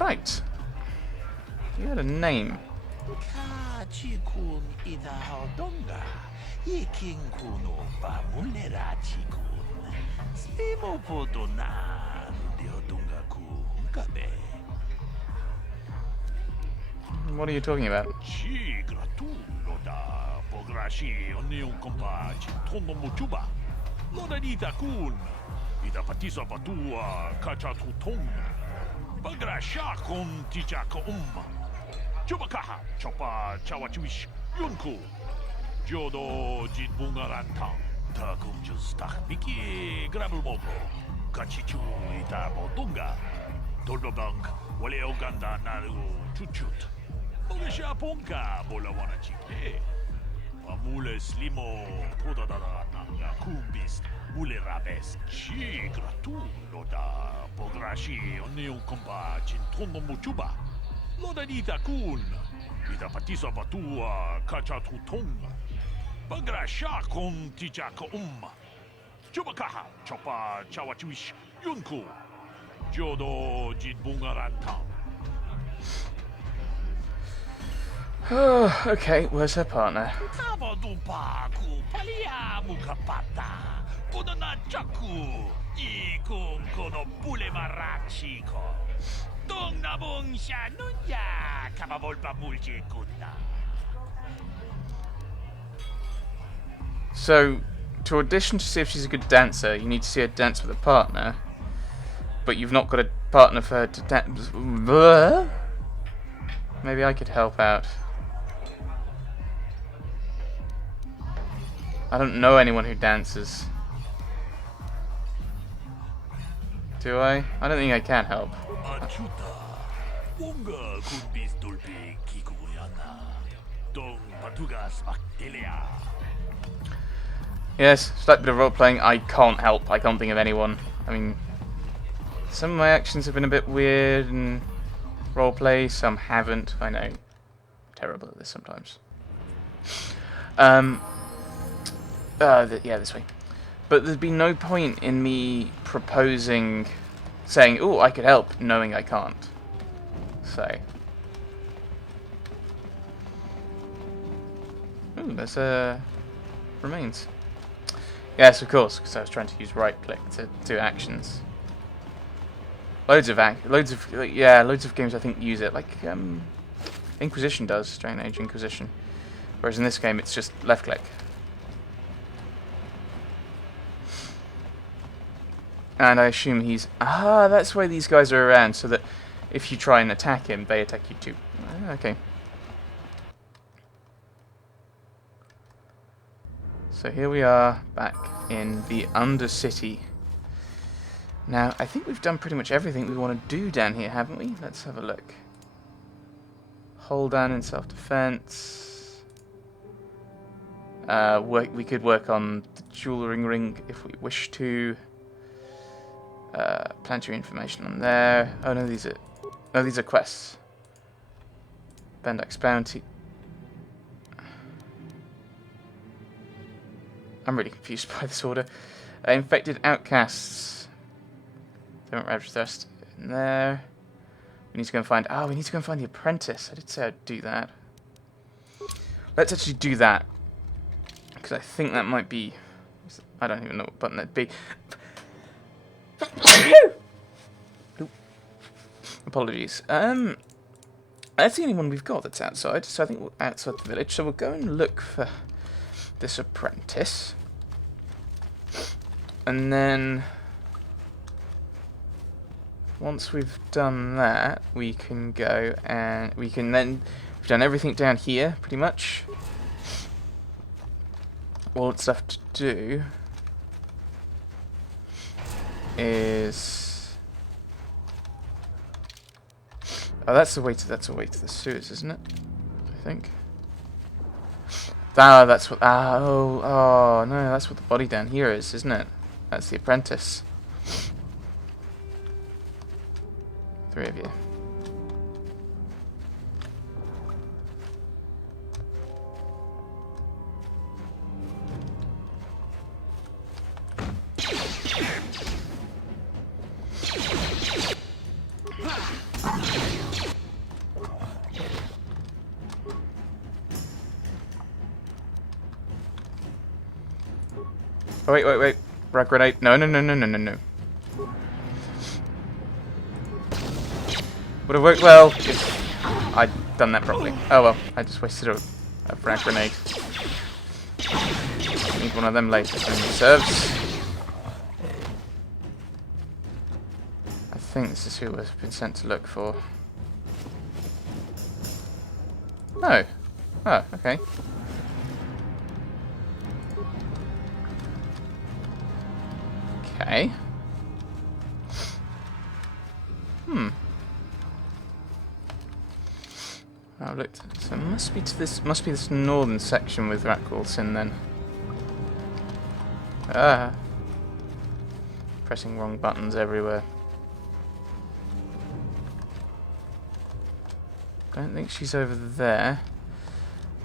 Right. You had a name. What are you talking about? Chubakaha, Chopa, Chawachuish, Yunku, Jodo, Jitbungarantang, Takum Justach, Miki, Grabulmogo, Kachichu, Itabo, Dunga, Toldobank, Wale Oganda, Naru, Chuchut, Bogesha Ponka, Bolawana Chipe, Amule Slimo, Podadana, Kumbis, Mule Rabes, Chi, Gratu, Loda, Pograshi, Oneo Compa, Chintono Muchuba. Lodanita kun, ita patisa batua, kachatu tonga. Bagrasha kon tijaka Chubakaha, chopa chawachuish, yunku. Jodo jitbungarantang. Oh, okay, where's her partner? Tabadupaku, palia mukapata. Kodana chaku, ikun kono pule marachiko. So, to audition to see if she's a good dancer, you need to see her dance with a partner, but you've not got a partner for her to dance. Maybe I could help out. I don't know anyone who dances. Do I? I don't think I can help. Yes, slight bit of role playing. I can't help. I can't think of anyone. I mean, some of my actions have been a bit weird and role play. Some haven't. I know. I'm terrible at this sometimes. Yeah, this way. But there's been no point in me proposing, saying, "Oh, I could help," knowing I can't. So. Ooh, there's remains. Yes, of course, because I was trying to use right click to do actions. Loads of games I think use it, like Inquisition does, Dragon Age Inquisition. Whereas in this game, it's just left click. And I assume he's... Ah, that's why these guys are around, so that if you try and attack him, they attack you too. Okay. So here we are, back in the Undercity. Now, I think we've done pretty much everything we want to do down here, haven't we? Let's have a look. Hold down in self-defense. We could work on the jewelry ring if we wish to. Planetary information on there. Oh no, these are quests. Bendax bounty. I'm really confused by this order. Infected outcasts. Don't register in there. We need to go and find. Oh, we need to go and find the apprentice. I did say I'd do that. Let's actually do that because I think that might be. I don't even know what button that'd be. Apologies. That's the only one we've got that's outside, so I think we're outside the village. So we'll go and look for this apprentice. And then once we've done that, we can go and we've done everything down here, pretty much. All it's left to do is... Oh, that's the way to the sewers, isn't it? I think. Ah, that's what... Oh, no, that's what the body down here is, isn't it? That's the apprentice. 3 of you. Oh, wait, wait, wait. Frag grenade. No, no, no, no, no, no, no. Would have worked well if I'd done that properly. Oh well, I just wasted a frag grenade. Need one of them later in reserves. I think this is who we've been sent to look for. No. Oh, okay. Okay. Oh, look. So it must be this northern section with Ratgul's in then. Ah. Pressing wrong buttons everywhere. Don't think she's over there.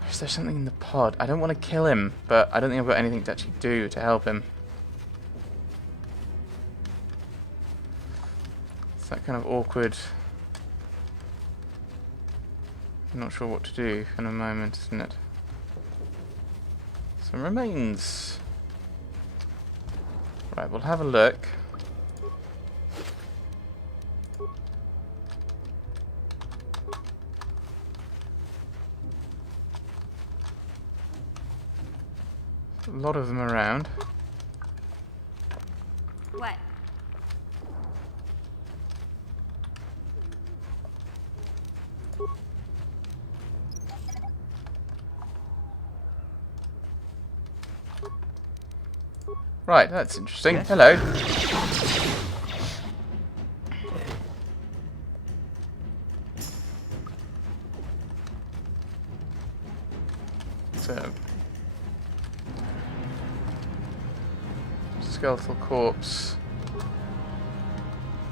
Is there something in the pod? I don't want to kill him, but I don't think I've got anything to actually do to help him. It's that kind of awkward... I'm not sure what to do in a moment, isn't it? Some remains. Right, we'll have a look. A lot of them around. What? Right, that's interesting. Yes. Hello. So, skeletal corpse.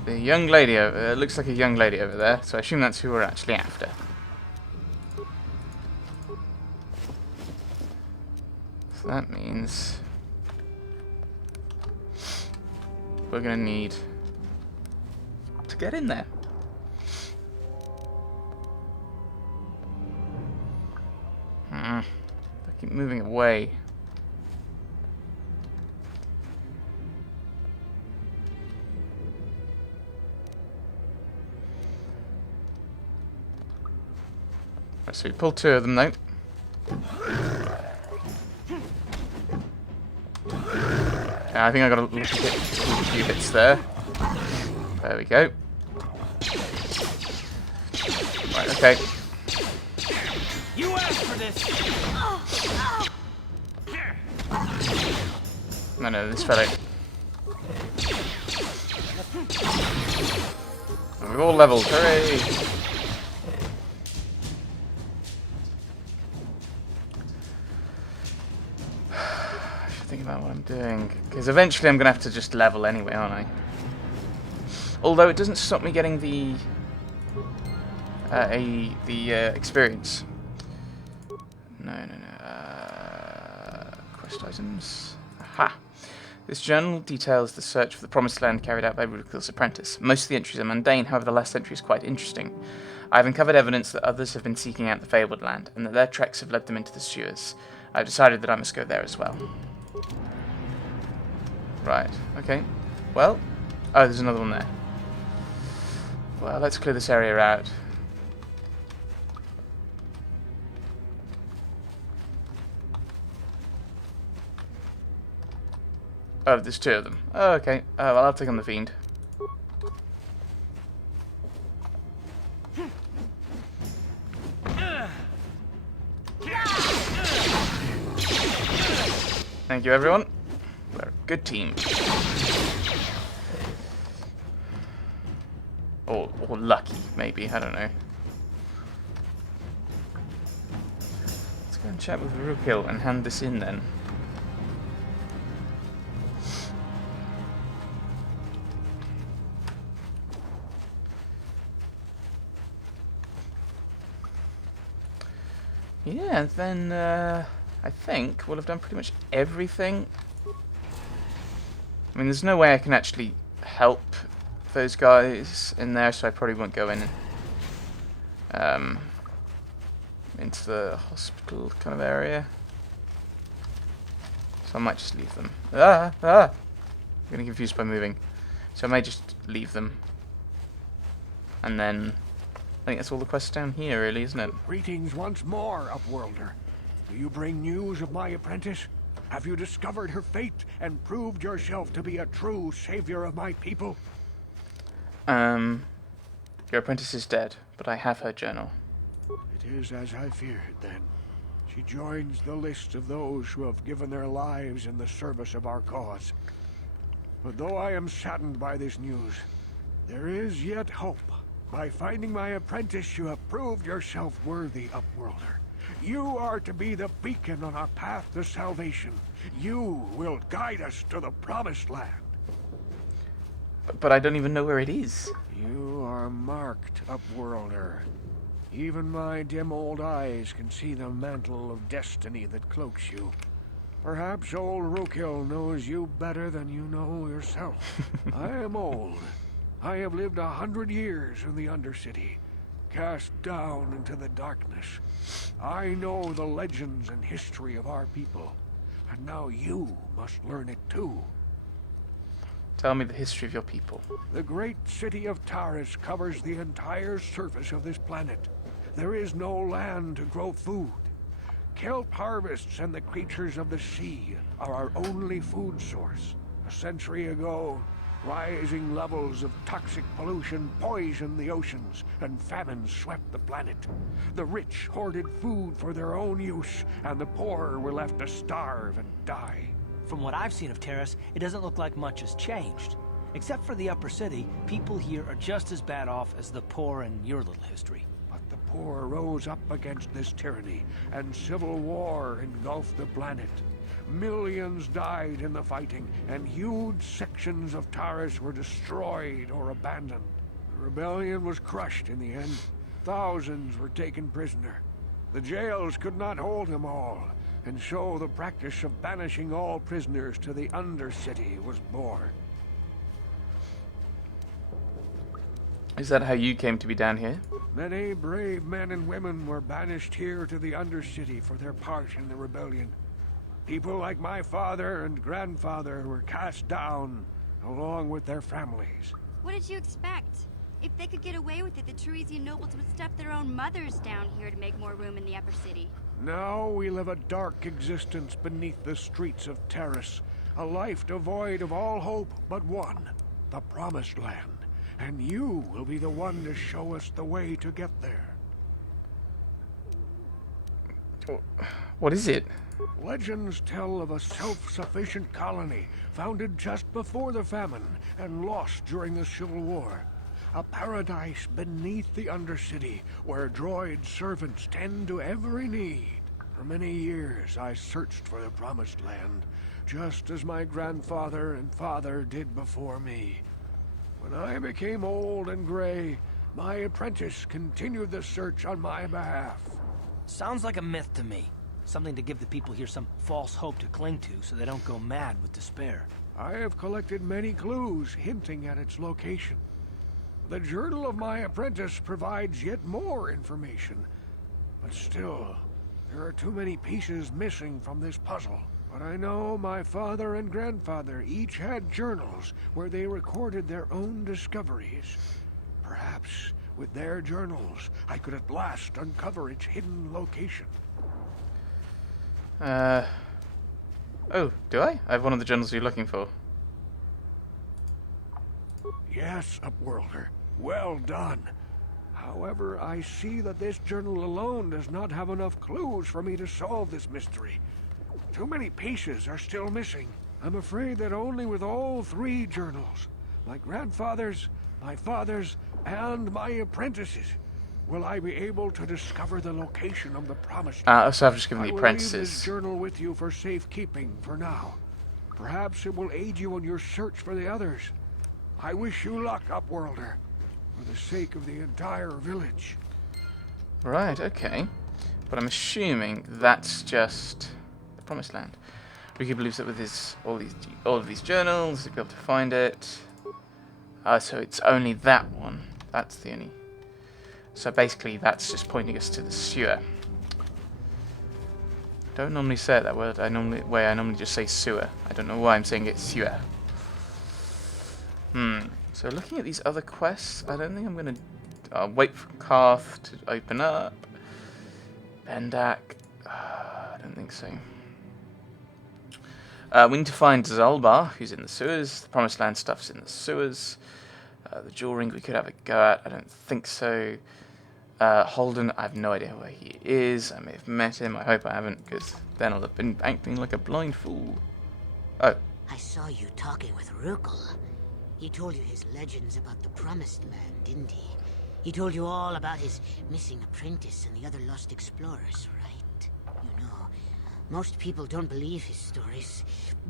The young lady over looks like a young lady over there, so I assume that's who we're actually after. So that means we're going to need to get in there. I keep moving away. Right, so we pulled two of them though. I think I got a few hits there. There we go. Right, okay. You asked for this. No, this fellow. And we've all leveled, hooray! I should think about what I'm doing, because eventually I'm going to have to just level anyway, aren't I? Although it doesn't stop me getting the experience. No. Quest items. Aha! This journal details the search for the Promised Land carried out by Rudel's apprentice. Most of the entries are mundane, however the last entry is quite interesting. I have uncovered evidence that others have been seeking out the fabled land, and that their treks have led them into the sewers. I have decided that I must go there as well. Right, okay. Well, oh, there's another one there. Well, let's clear this area out. Oh, there's two of them. Oh, okay. Oh, well, I'll take on the Fiend. Thank you, everyone. We're a good team. Or lucky, maybe. I don't know. Let's go and chat with Rukil and hand this in, then. Yeah, and then I think we'll have done pretty much everything. I mean, there's no way I can actually help those guys in there, so I probably won't go in into the hospital kind of area. So I might just leave them. I'm getting confused by moving. So I may just leave them. And then I think that's all the quests down here, really, isn't it? Greetings once more, Upworlder. Do you bring news of my apprentice? Have you discovered her fate and proved yourself to be a true savior of my people? Your apprentice is dead, but I have her journal. It is as I feared, then. She joins the list of those who have given their lives in the service of our cause. But though I am saddened by this news, there is yet hope. By finding my apprentice, you have proved yourself worthy, Upworlder. You are to be the beacon on our path to salvation. You will guide us to the Promised Land. But I don't even know where it is. You are marked, Upworlder. Even my dim old eyes can see the mantle of destiny that cloaks you. Perhaps old Rookhill knows you better than you know yourself. I am old. I have lived 100 years in the Undercity, cast down into the darkness. I know the legends and history of our people, and now you must learn it too. Tell me the history of your people. The great city of Taris covers the entire surface of this planet. There is no land to grow food. Kelp harvests and the creatures of the sea are our only food source. A century ago, rising levels of toxic pollution poisoned the oceans, and famine swept the planet. The rich hoarded food for their own use, and the poor were left to starve and die. From what I've seen of Terrace, it doesn't look like much has changed. Except for the upper city, people here are just as bad off as the poor in your little history. But the poor rose up against this tyranny, and civil war engulfed the planet. Millions died in the fighting, and huge sections of Taris were destroyed or abandoned. The rebellion was crushed in the end. Thousands were taken prisoner. The jails could not hold them all, and so the practice of banishing all prisoners to the Undercity was born. Is that how you came to be down here? Many brave men and women were banished here to the Undercity for their part in the rebellion. People like my father and grandfather were cast down, along with their families. What did you expect? If they could get away with it, the Teresian nobles would stuff their own mothers down here to make more room in the upper city. Now we live a dark existence beneath the streets of Taris, a life devoid of all hope but one, the Promised Land. And you will be the one to show us the way to get there. What is it? Legends tell of a self-sufficient colony founded just before the famine and lost during the Civil War. A paradise beneath the Undercity where droid servants tend to every need. For many years I searched for the Promised Land, just as my grandfather and father did before me. When I became old and gray, my apprentice continued the search on my behalf. Sounds like a myth to me. Something to give the people here some false hope to cling to so they don't go mad with despair. I have collected many clues hinting at its location. The journal of my apprentice provides yet more information. But still, there are too many pieces missing from this puzzle. But I know my father and grandfather each had journals where they recorded their own discoveries. Perhaps with their journals, I could at last uncover its hidden location. Oh, do I? I have one of the journals you're looking for. Yes, Upworlder. Well done. However, I see that this journal alone does not have enough clues for me to solve this mystery. Too many pieces are still missing. I'm afraid that only with all three journals, my grandfather's, my father's, and my apprentice's, will I be able to discover the location of the Promised Land. So I've just given the I will apprentices. leave this journal with you for safekeeping for now. Perhaps it will aid you in your search for the others. I wish you luck, Upworlder, for the sake of the entire village. Right, okay. But I'm assuming that's just the Promised Land. Ricky believes that with his all of these journals, he'll be able to find it. So it's only that one. That's the only. So basically, that's just pointing us to the sewer. Don't normally say it that word. I normally just say sewer. I don't know why I'm saying it sewer. So looking at these other quests, I don't think I'm gonna wait for Karth to open up. Bendak. I don't think so. We need to find Zalbar, who's in the sewers. The Promised Land stuff's in the sewers. The jewel ring we could have a go at. I don't think so. Holden, I have no idea where he is. I may have met him. I hope I haven't, because then I'll have been acting like a blind fool. Oh. I saw you talking with Rukel. He told you his legends about the Promised Land, didn't he? He told you all about his missing apprentice and the other lost explorers, right? You know, most people don't believe his stories.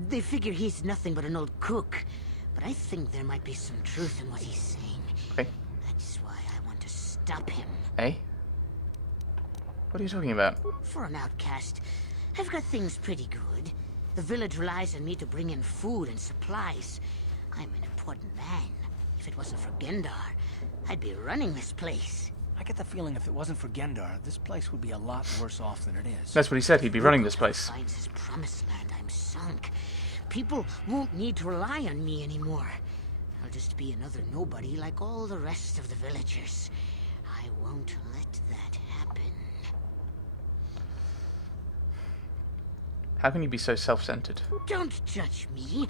They figure he's nothing but an old cook. But I think there might be some truth in what he's saying. Okay. That's why I want to stop him. Eh? What are you talking about? For an outcast, I've got things pretty good. The village relies on me to bring in food and supplies. I'm an important man. If it wasn't for Gendar, I'd be running this place. I get the feeling if it wasn't for Gendar, this place would be a lot worse off than it is. That's what he said. He'd be running this place. If he finds his Promised Land, I'm sunk. People won't need to rely on me anymore. I'll just be another nobody like all the rest of the villagers. I won't let that happen. How can you be so self-centered? Don't judge me.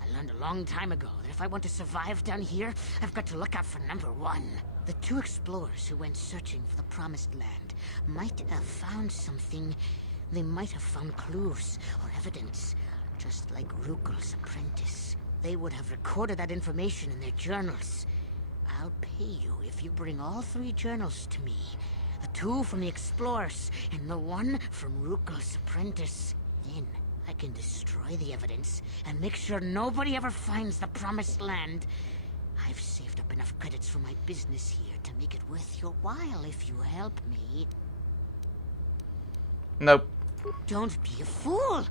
I learned a long time ago that if I want to survive down here, I've got to look out for number one. The two explorers who went searching for the Promised Land might have found something. They might have found clues or evidence, just like Rukel's apprentice. They would have recorded that information in their journals. I'll pay you if you bring all three journals to me. The two from the explorers and the one from Rukel's apprentice. Then I can destroy the evidence and make sure nobody ever finds the Promised Land. I've saved up enough credits for my business here to make it worth your while if you help me. Nope. Don't be a fool.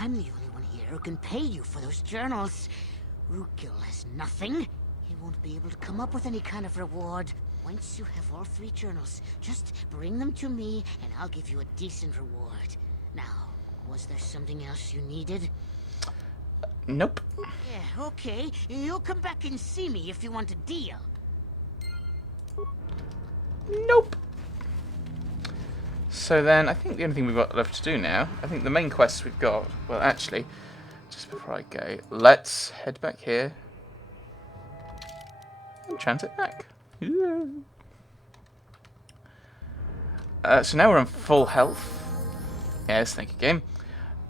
I'm the only one here who can pay you for those journals. Rukel has nothing. He won't be able to come up with any kind of reward. Once you have all three journals, just bring them to me and I'll give you a decent reward. Now, was there something else you needed? Nope. Yeah, okay. You'll come back and see me if you want a deal. Nope. So then, I think the only thing we've got left to do now, I think the main quests we've got, well actually, just before I go, let's head back here and chant it back. Yeah. So now we're on full health. Yes, thank you, game.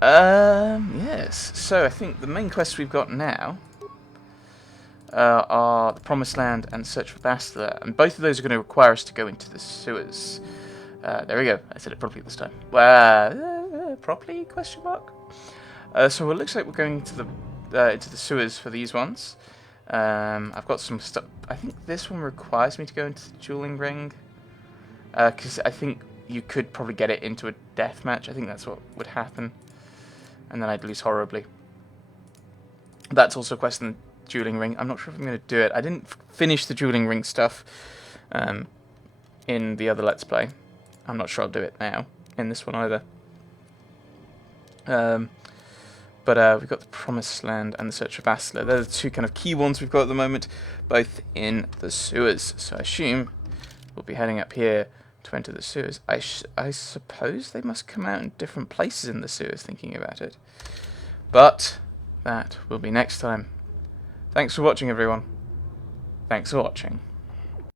Yes, so I think the main quests we've got now are the Promised Land and Search for Bastila, and both of those are going to require us to go into the sewers. There we go, I said it properly this time. Properly, question mark? So it looks like we're going to the sewers for these ones. I've got some stuff. I think this one requires me to go into the dueling ring, because I think you could probably get it into a death match. I think that's what would happen, and then I'd lose horribly. That's also a quest in the dueling ring. I'm not sure if I'm going to do it. I didn't finish the dueling ring stuff in the other Let's Play. I'm not sure I'll do it now in this one either. But we've got the Promised Land and the Search for Bastila. They're the two kind of key ones we've got at the moment, both in the sewers. So I assume we'll be heading up here to enter the sewers. I suppose they must come out in different places in the sewers, thinking about it. But that will be next time. Thanks for watching, everyone. Thanks for watching.